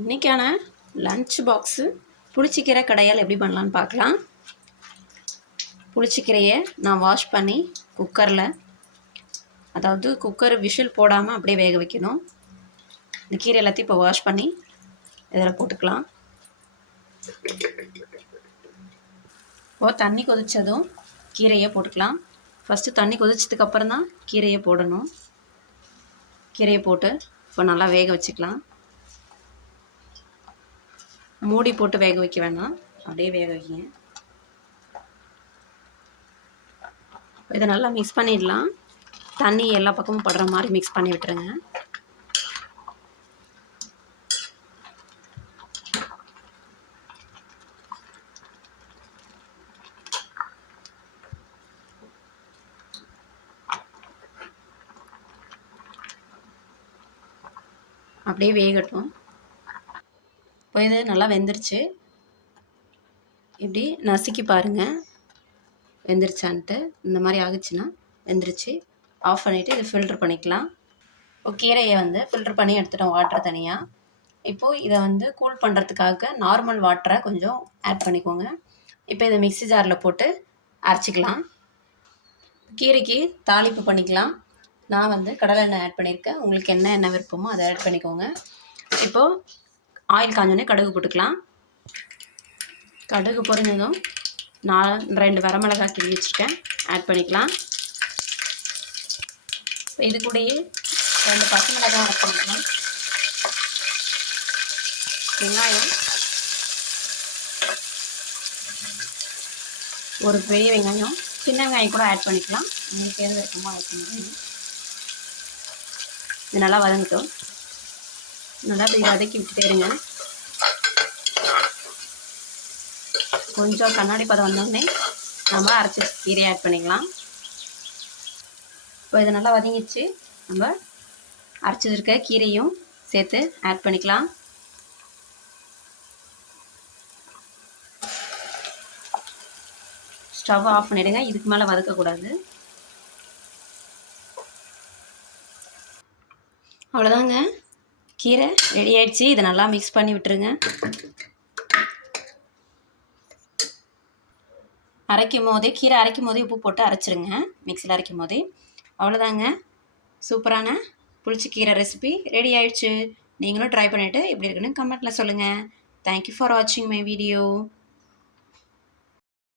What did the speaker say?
இன்றைக்கான lunch box புளிச்சக்கீரை கடையால் எப்படி பண்ணலான்னு பார்க்கலாம். புளிச்சக்கீரையை நான் வாஷ் பண்ணி குக்கரில், அதாவது குக்கர் விசில் போடாமல் அப்படியே வேக வைக்கணும். இந்த கீரை எல்லாத்தையும் இப்போ வாஷ் பண்ணி இதில் போட்டுக்கலாம். இப்போ தண்ணி கொதித்ததும் கீரையை போட்டுக்கலாம். ஃபஸ்ட்டு தண்ணி கொதிச்சதுக்கப்புறம் தான் கீரையை போடணும். கீரையை போட்டு இப்போ நல்லா வேக வச்சுக்கலாம். மூடி போட்டு வேக வைக்க வேண்டாம், அப்படியே வேக வைக்கிங்க. இதை நல்லா மிக்ஸ் பண்ணிடலாம். தண்ணி எல்லா பக்கமும் படுற மாதிரி மிக்ஸ் பண்ணி விட்டுருங்க. அப்படியே வேகட்டும். இப்போ இது நல்லா வெந்துருச்சு. இப்படி நசுக்கி பாருங்கள் வெந்துருச்சான்ட்டு. இந்த மாதிரி ஆகுச்சுன்னா வெந்துருச்சு. ஆஃப் பண்ணிவிட்டு இதை ஃபில்ட்ரு பண்ணிக்கலாம். இப்போ கீரையை ஃபில்ட்ரு பண்ணி எடுத்துட்டோம் வாட்டர் தனியாக. இப்போது இதை கூல் பண்ணுறதுக்காக நார்மல் வாட்டரை கொஞ்சம் ஆட் பண்ணிக்கோங்க. இப்போ இதை மிக்ஸி ஜாரில் போட்டு அரைச்சிக்கலாம். கீரைக்கு தாளிப்பு பண்ணிக்கலாம். நான் கடலை எண்ணெய் ஆட் பண்ணியிருக்கேன். உங்களுக்கு என்ன எண்ணெய் விருப்பமோ அதை ஆட் பண்ணிக்கோங்க. இப்போது ஆயில் காஞ்சோடனே கடுகு போட்டுக்கலாம். கடுகு பொரிஞ்சதும் நான் 2 வரமிளகாய் கிள்ளி வச்சுருக்கேன், ஆட் பண்ணிக்கலாம். இப்போ இது கூடயே 2 பச்சை மிளகாய் ஆட் பண்ணிக்கலாம். வெங்காயம், ஒரு பெரிய வெங்காயம், சின்ன வெங்காயம் கூட ஆட் பண்ணிக்கலாம். உங்களுக்கு எது விருப்பமோ ஆட் பண்ணிக்கலாம். இது நல்லா வதங்கட்டும். நல்லா இப்படி வதக்கி விட்டுட்டே இருங்க. கொஞ்சம் கண்ணாடி பதம் வந்தோடனே நம்ம அரைச்சி கீரையை ஆட் பண்ணிக்கலாம். இப்போ இது நல்லா வதங்கிச்சு. நம்ம அரைச்சிருக்க கீரையும் சேர்த்து ஆட் பண்ணிக்கலாம். ஸ்டவ் ஆஃப் பண்ணிவிடுங்க. இதுக்கு மேலே வதக்கக்கூடாது. அவ்வளோதாங்க, கீரை ரெடி ஆயிடுச்சு. இதை நல்லா மிக்ஸ் பண்ணி விட்டுருங்க. கீரை அரைக்கும் போதே உப்பு போட்டு அரைச்சிருங்க, மிக்ஸியில் அரைக்கும் போதே. அவ்வளோதாங்க, சூப்பரான புளிச்சக்கீரை ரெசிபி ரெடி ஆயிடுச்சு. நீங்களும் ட்ரை பண்ணிவிட்டு எப்படி இருக்குன்னு கமெண்ட்டில் சொல்லுங்கள். தேங்க்யூ ஃபார் வாட்சிங் மை வீடியோ.